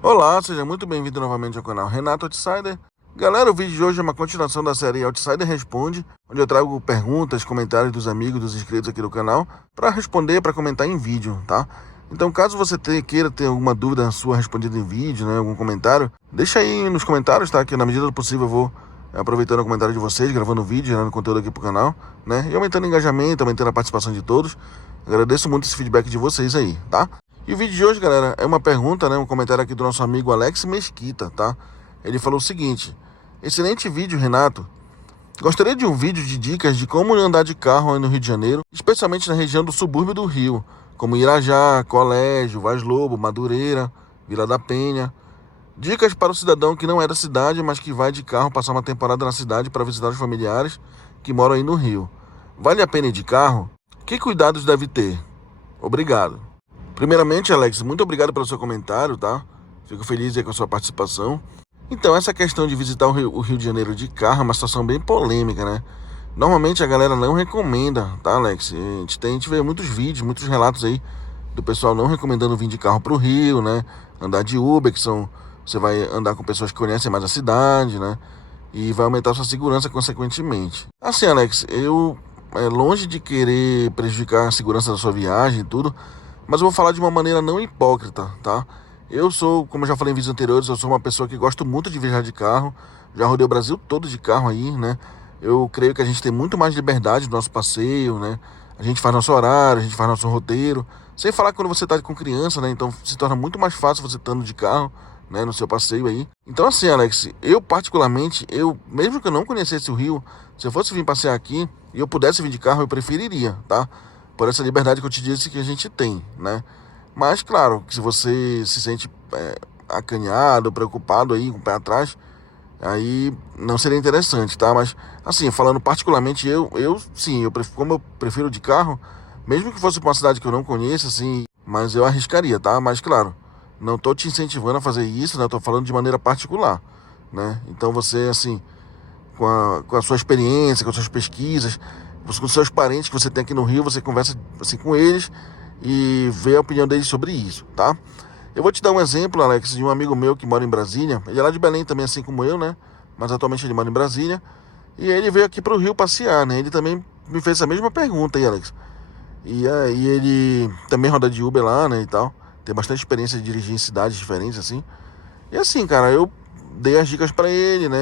Olá, seja muito bem-vindo novamente ao canal Renato Outsider. Galera, o vídeo de hoje é uma continuação da série Outsider Responde, onde eu trago perguntas, comentários dos amigos, dos inscritos aqui do canal, para responder, para comentar em vídeo, tá? Então, caso você queira ter alguma dúvida sua respondida em vídeo, né, algum comentário, deixa aí nos comentários, tá? Que na medida do possível eu vou aproveitando o comentário de vocês, gravando vídeo, gerando conteúdo aqui pro canal, né? E aumentando o engajamento, aumentando a participação de todos. Agradeço muito esse feedback de vocês aí, tá? E o vídeo de hoje, galera, é uma pergunta, né, um comentário aqui do nosso amigo Alex Mesquita, tá? Ele falou o seguinte: excelente vídeo, Renato. Gostaria de um vídeo de dicas de como andar de carro aí no Rio de Janeiro, especialmente na região do subúrbio do Rio, como Irajá, Colégio, Vaz Lobo, Madureira, Vila da Penha. Dicas para o cidadão que não é da cidade, mas que vai de carro passar uma temporada na cidade para visitar os familiares que moram aí no Rio. Vale a pena ir de carro? Que cuidados deve ter? Obrigado. Primeiramente, Alex, muito obrigado pelo seu comentário, tá? Fico feliz aí com a sua participação. Então, essa questão de visitar o Rio de Janeiro de carro é uma situação bem polêmica, né? Normalmente a galera não recomenda, tá, Alex? A gente vê muitos vídeos, muitos relatos aí do pessoal não recomendando vir de carro pro Rio, né? Andar de Uber, você vai andar com pessoas que conhecem mais a cidade, né? E vai aumentar a sua segurança consequentemente. Assim, Alex, longe de querer prejudicar a segurança da sua viagem e tudo, mas eu vou falar de uma maneira não hipócrita, tá? Eu sou, como eu já falei em vídeos anteriores, eu sou uma pessoa que gosto muito de viajar de carro. Já rodei o Brasil todo de carro aí, né? Eu creio que a gente tem muito mais liberdade no nosso passeio, né? A gente faz nosso horário, a gente faz nosso roteiro. Sem falar que quando você tá com criança, né? Então se torna muito mais fácil você estando de carro, né? No seu passeio aí. Então assim, Alex, eu particularmente, mesmo que eu não conhecesse o Rio, se eu fosse vir passear aqui e eu pudesse vir de carro, eu preferiria, tá? Por essa liberdade que eu te disse que a gente tem, né? Mas, claro, que se você se sente acanhado, preocupado aí, com o pé atrás, aí não seria interessante, tá? Mas, assim, falando particularmente, como eu prefiro de carro, mesmo que fosse para uma cidade que eu não conheça, assim, mas eu arriscaria, tá? Mas, claro, não tô te incentivando a fazer isso, né? Eu tô falando de maneira particular, né? Então você, assim, com a sua experiência, com as suas pesquisas, com os seus parentes que você tem aqui no Rio, você conversa assim com eles e vê a opinião deles sobre isso, tá? Eu vou te dar um exemplo, Alex, de um amigo meu que mora em Brasília. Ele é lá de Belém também, assim como eu, né? Mas atualmente ele mora em Brasília. E ele veio aqui pro Rio passear, né? Ele também me fez a mesma pergunta aí, Alex. E aí ele também roda de Uber lá, né, e tal. Tem bastante experiência de dirigir em cidades diferentes, assim. E assim, cara, eu dei as dicas pra ele, né?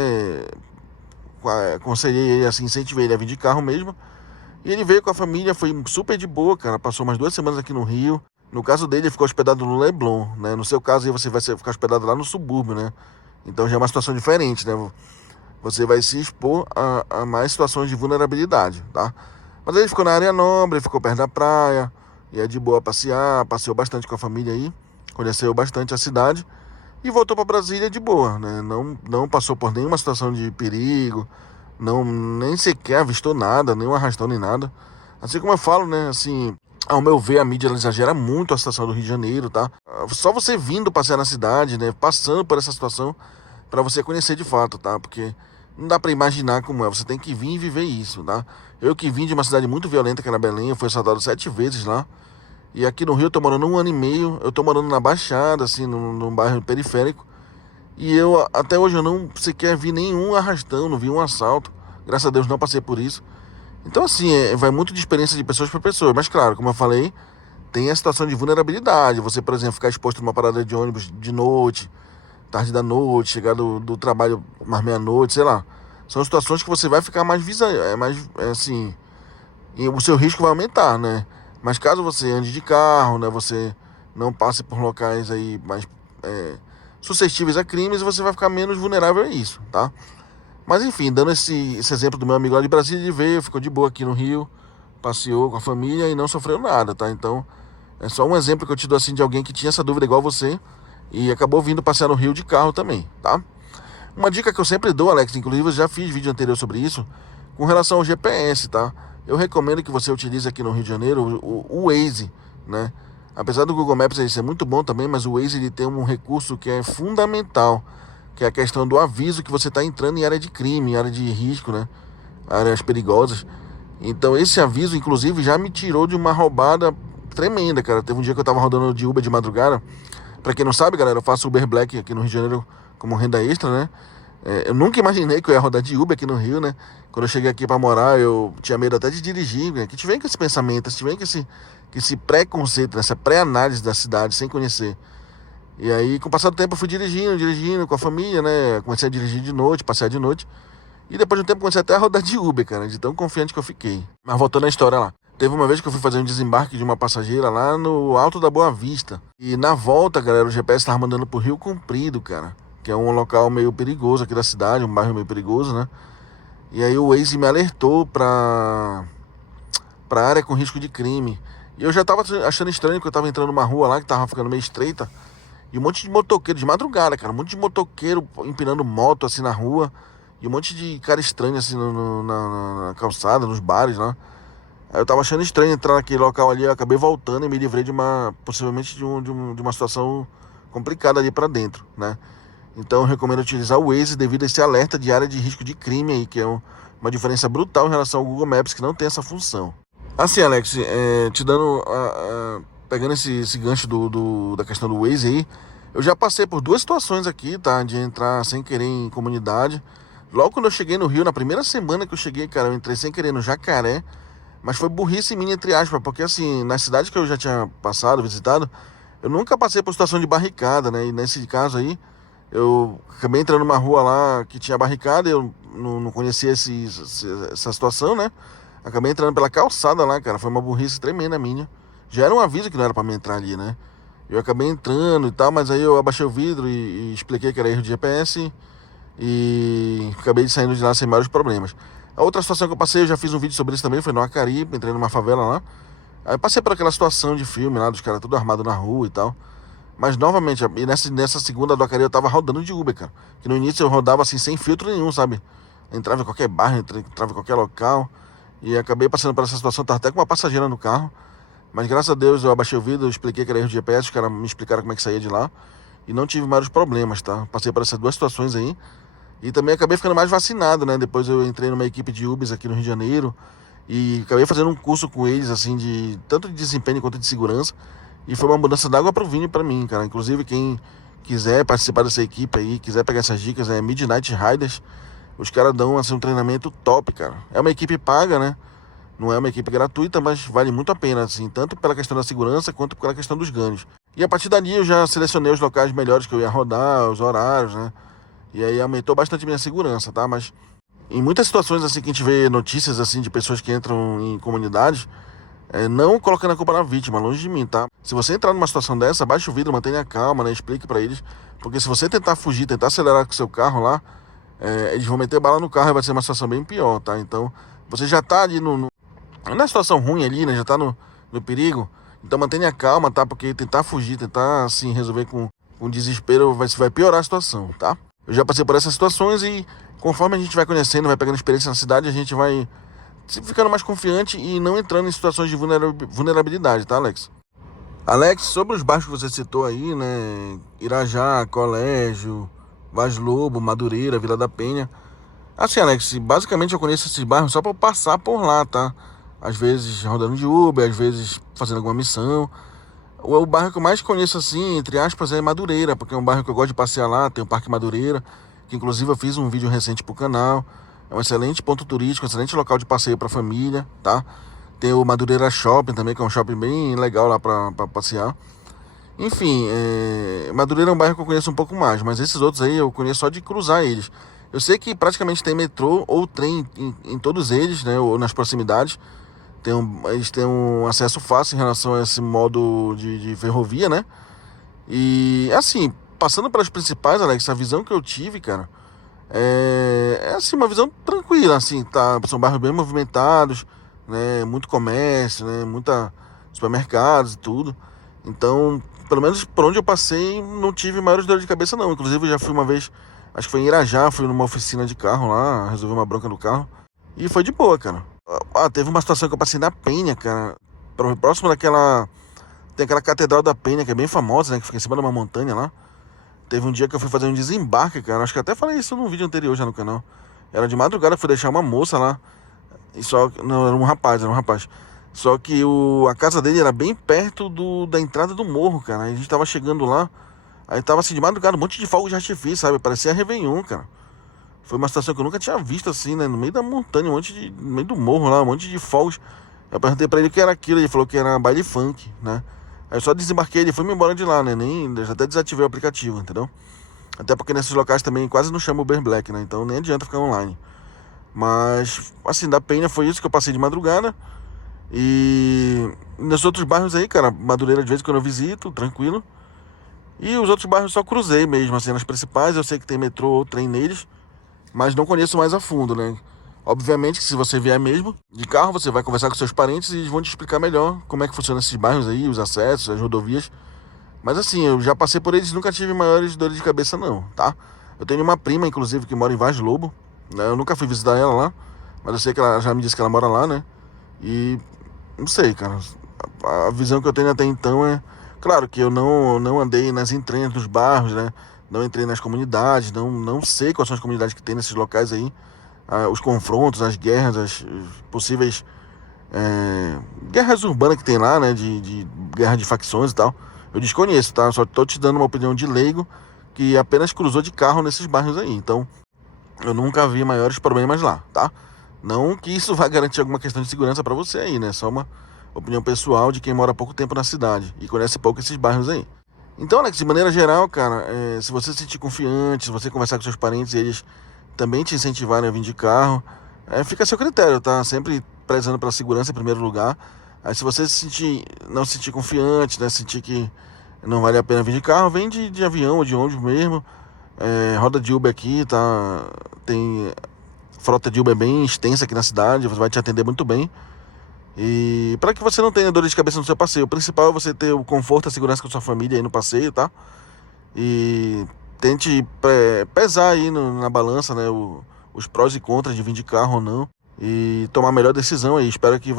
Aconselhei ele, assim, incentivei ele a vir de carro mesmo. E ele veio com a família, foi super de boa, cara. Passou umas 2 semanas aqui no Rio. No caso dele, ele ficou hospedado no Leblon, né? No seu caso, aí você vai ficar hospedado lá no subúrbio, né? Então já é uma situação diferente, né? Você vai se expor a mais situações de vulnerabilidade, tá? Mas ele ficou na área nobre, ficou perto da praia, e é de boa passear, passeou bastante com a família aí, conheceu bastante a cidade e voltou para Brasília de boa, né? Não passou por nenhuma situação de perigo, não, nem sequer avistou nada, nem um arrastão nem nada. Assim como eu falo, né, assim, ao meu ver, a mídia ela exagera muito a situação do Rio de Janeiro, tá? Só você vindo passear na cidade, né, passando por essa situação, para você conhecer de fato, tá? Porque não dá para imaginar como é, você tem que vir e viver isso, tá? Eu que vim de uma cidade muito violenta, que era Belém, eu fui assaltado 7 vezes lá. E aqui no Rio eu tô morando 1 ano e meio, eu tô morando na Baixada, assim, num bairro periférico. E eu, até hoje, eu não sequer vi nenhum arrastão, não vi um assalto. Graças a Deus não passei por isso. Então, assim, vai muito de experiência de pessoas para pessoas. Mas, claro, como eu falei, tem a situação de vulnerabilidade. Você, por exemplo, ficar exposto numa parada de ônibus de noite, tarde da noite, chegar do trabalho mais meia-noite, sei lá. São situações que você vai ficar assim, e o seu risco vai aumentar, né? Mas caso você ande de carro, né, você não passe por locais aí mais suscetíveis a crimes, você vai ficar menos vulnerável a isso, tá? Mas enfim, dando esse exemplo do meu amigo lá de Brasília, ele veio, ficou de boa aqui no Rio, passeou com a família e não sofreu nada, tá? Então, é só um exemplo que eu te dou assim de alguém que tinha essa dúvida igual você e acabou vindo passear no Rio de carro também, tá? Uma dica que eu sempre dou, Alex, inclusive eu já fiz vídeo anterior sobre isso, com relação ao GPS, tá? Eu recomendo que você utilize aqui no Rio de Janeiro o Waze, né? Apesar do Google Maps ele ser muito bom também, mas o Waze ele tem um recurso que é fundamental, que é a questão do aviso que você está entrando em área de crime, em área de risco, né? Áreas perigosas. Então esse aviso, inclusive, já me tirou de uma roubada tremenda, cara. Teve um dia que eu tava rodando de Uber de madrugada, Pra quem não sabe, galera, eu faço Uber Black aqui no Rio de Janeiro como renda extra, né? Eu nunca imaginei que eu ia rodar de Uber aqui no Rio, né? Quando eu cheguei aqui pra morar, eu tinha medo até de dirigir, né? Que te vem com esse pensamento, te vem com esse preconceito, né? Essa pré-análise da cidade, sem conhecer. E aí, com o passar do tempo, eu fui dirigindo com a família, né? Comecei a dirigir de noite, passear de noite. E depois de um tempo, comecei até a rodar de Uber, cara, de tão confiante que eu fiquei. Mas voltando à história lá. Teve uma vez que eu fui fazer um desembarque de uma passageira lá no Alto da Boa Vista. E na volta, galera, o GPS tava mandando pro Rio Comprido, cara. Que é um local meio perigoso aqui da cidade, um bairro meio perigoso, né? E aí o Waze me alertou pra área com risco de crime. E eu já tava achando estranho que eu tava entrando numa rua lá que tava ficando meio estreita. E um monte de motoqueiro, de madrugada, cara. Um monte de motoqueiro empinando moto assim na rua. E um monte de cara estranho assim na calçada, nos bares lá. Aí eu tava achando estranho entrar naquele local ali. Eu acabei voltando e me livrei possivelmente de uma situação complicada ali pra dentro, né? Então eu recomendo utilizar o Waze devido a esse alerta de área de risco de crime aí, que é uma diferença brutal em relação ao Google Maps, que não tem essa função. Assim, Alex, te dando pegando esse gancho da questão do Waze aí, eu já passei por duas situações aqui, tá? De entrar sem querer em comunidade. Logo quando eu cheguei no Rio, na primeira semana que eu cheguei, cara, eu entrei sem querer no Jacaré. Mas foi burrice minha, entre aspas, porque assim, nas cidades que eu já tinha passado, visitado, eu nunca passei por situação de barricada, né? E nesse caso aí, eu acabei entrando numa rua lá que tinha barricada, eu não conhecia essa situação, né? Acabei entrando pela calçada lá, cara, foi uma burrice tremenda minha. Já era um aviso que não era pra me entrar ali, né? Eu acabei entrando e tal, mas aí eu abaixei o vidro e expliquei que era erro de GPS e acabei saindo de lá sem maiores problemas. A outra situação que eu passei, eu já fiz um vídeo sobre isso também, foi no Acaripe, entrei numa favela lá. Aí passei por aquela situação de filme lá, dos caras tudo armado na rua e tal. Mas novamente, e nessa segunda do Acaripe eu tava rodando de Uber, cara. Que no início eu rodava assim, sem filtro nenhum, sabe? Entrava em qualquer bairro, entrava em qualquer local. E acabei passando por essa situação, tava até com uma passageira no carro. Mas graças a Deus eu abaixei o vidro, eu expliquei que era erro de GPS, os caras me explicaram como é que saía de lá. E não tive maiores problemas, tá? Passei por essas duas situações aí. E também acabei ficando mais vacinado, né? Depois eu entrei numa equipe de Ubers aqui no Rio de Janeiro. E acabei fazendo um curso com eles, assim, tanto de desempenho quanto de segurança. E foi uma mudança d'água pro vinho pra mim, cara. Inclusive, quem quiser participar dessa equipe aí, quiser pegar essas dicas, é Midnight Riders. Os caras dão, assim, um treinamento top, cara. É uma equipe paga, né? Não é uma equipe gratuita, mas vale muito a pena, assim, tanto pela questão da segurança quanto pela questão dos ganhos. E a partir dali eu já selecionei os locais melhores que eu ia rodar, os horários, né? E aí aumentou bastante minha segurança, tá? Mas em muitas situações, assim, que a gente vê notícias, assim, de pessoas que entram em comunidades, não colocando a culpa na vítima, longe de mim, tá? Se você entrar numa situação dessa, baixe o vidro, mantenha calma, né? Explique pra eles. Porque se você tentar fugir, tentar acelerar com o seu carro lá, eles vão meter bala no carro e vai ser uma situação bem pior, tá? Então, você já tá ali na situação ruim ali, né? Já tá no perigo. Então mantenha calma, tá? Porque tentar fugir, tentar, assim, resolver com desespero vai piorar a situação, tá? Eu já passei por essas situações e conforme a gente vai conhecendo, vai pegando experiência na cidade, a gente vai ficando mais confiante e não entrando em situações de vulnerabilidade, tá, Alex? Alex, sobre os bairros que você citou aí, né? Irajá, Colégio, Vaz Lobo, Madureira, Vila da Penha. Assim, Alex, basicamente eu conheço esses bairros só pra eu passar por lá, tá? Às vezes rodando de Uber, às vezes fazendo alguma missão. O bairro que eu mais conheço, assim, entre aspas, é Madureira, porque é um bairro que eu gosto de passear lá, tem o Parque Madureira, que inclusive eu fiz um vídeo recente pro canal. É um excelente ponto turístico, um excelente local de passeio pra família, tá? Tem o Madureira Shopping também, que é um shopping bem legal lá pra passear. Enfim, Madureira é um bairro que eu conheço um pouco mais, mas esses outros aí eu conheço só de cruzar eles. Eu sei que praticamente tem metrô ou trem em todos eles, né, ou nas proximidades. Eles têm um acesso fácil em relação a esse modo de ferrovia, né? E assim, passando pelas principais, Alex, a visão que eu tive, cara, assim, uma visão tranquila, assim, tá? São bairros bem movimentados, né? Muito comércio, né? Muita supermercados e tudo. Então, pelo menos por onde eu passei, não tive maiores dores de cabeça, não. Inclusive, eu já fui uma vez, acho que foi em Irajá, fui numa oficina de carro lá, resolvi uma bronca no carro. E foi de boa, cara. Teve uma situação que eu passei na Penha, cara. Próximo daquela... Tem aquela Catedral da Penha, que é bem famosa, né? Que fica em cima de uma montanha lá. Teve um dia que eu fui fazer um desembarque, cara. Acho que até falei isso num vídeo anterior já no canal. Era de madrugada, eu fui deixar uma moça lá. E só... Não, era um rapaz. Só que a casa dele era bem perto da entrada do morro, cara. A gente tava chegando lá. Aí tava assim, de madrugada, um monte de fogos de artifício, sabe? Parecia Réveillon, cara. Foi uma situação que eu nunca tinha visto assim, né? No meio da montanha, no meio do morro lá, um monte de fogos. Eu perguntei pra ele o que era aquilo, ele falou que era baile funk, né? Aí eu só desembarquei, ele foi me embora de lá, né? Nem, eu já até desativei o aplicativo, entendeu? Até porque nesses locais também quase não chama Uber Black, né? Então nem adianta ficar online. Mas, assim, da Penha foi isso que eu passei de madrugada. E nos outros bairros aí, cara, Madureira de vez em quando eu visito, tranquilo. E os outros bairros só cruzei mesmo, assim, nas principais. Eu sei que tem metrô ou trem neles, mas não conheço mais a fundo, né? Obviamente que se você vier mesmo de carro, você vai conversar com seus parentes e eles vão te explicar melhor como é que funciona esses bairros aí, os acessos, as rodovias. Mas assim, eu já passei por eles e nunca tive maiores dores de cabeça não, tá? Eu tenho uma prima, inclusive, que mora em Vaz Lobo, né? Eu nunca fui visitar ela lá, mas eu sei que ela já me disse que ela mora lá, né? E não sei, cara. A visão que eu tenho até então é... Claro que eu não andei nas entranhas dos bairros, né? Não entrei nas comunidades, não sei quais são as comunidades que tem nesses locais aí. Os confrontos, as guerras, as possíveis guerras urbanas que tem lá, né? De guerra de facções e tal. Eu desconheço, tá? Só tô te dando uma opinião de leigo que apenas cruzou de carro nesses bairros aí. Então, eu nunca vi maiores problemas lá, tá? Não que isso vá garantir alguma questão de segurança pra você aí, né? Só uma opinião pessoal de quem mora há pouco tempo na cidade e conhece pouco esses bairros aí. Então, Alex, de maneira geral, cara, se você se sentir confiante, se você conversar com seus parentes e eles também te incentivarem a vir de carro, fica a seu critério, tá? Sempre prezando pela segurança em primeiro lugar. Aí se você não se sentir confiante, né? Sentir que não vale a pena vir de carro, vem de avião ou de ônibus mesmo. Roda de Uber aqui, tá? Tem frota de Uber bem extensa aqui na cidade, você vai te atender muito bem. E para que você não tenha dor de cabeça no seu passeio, o principal é você ter o conforto e a segurança com a sua família aí no passeio, tá? E tente pesar aí na balança, né? Os prós e contras de vir de carro ou não. E tomar a melhor decisão aí. Espero que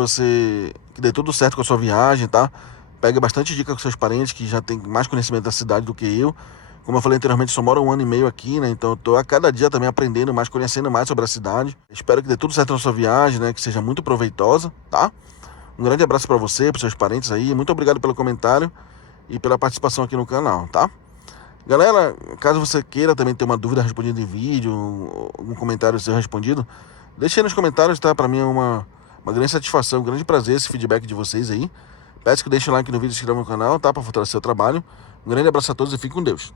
dê tudo certo com a sua viagem, tá? Pegue bastante dica com seus parentes que já tem mais conhecimento da cidade do que eu. Como eu falei anteriormente, só moro 1 ano e meio aqui, né? Então eu tô a cada dia também aprendendo mais, conhecendo mais sobre a cidade. Espero que dê tudo certo na sua viagem, né? Que seja muito proveitosa, tá? Um grande abraço para você, para seus parentes aí. Muito obrigado pelo comentário e pela participação aqui no canal, tá? Galera, caso você queira também ter uma dúvida respondida em vídeo, algum comentário ser respondido, deixe aí nos comentários, tá? Pra mim é uma grande satisfação, um grande prazer esse feedback de vocês aí. Peço que deixem um like no vídeo e se inscrevam no canal, tá? Pra fortalecer o trabalho. Um grande abraço a todos e fiquem com Deus.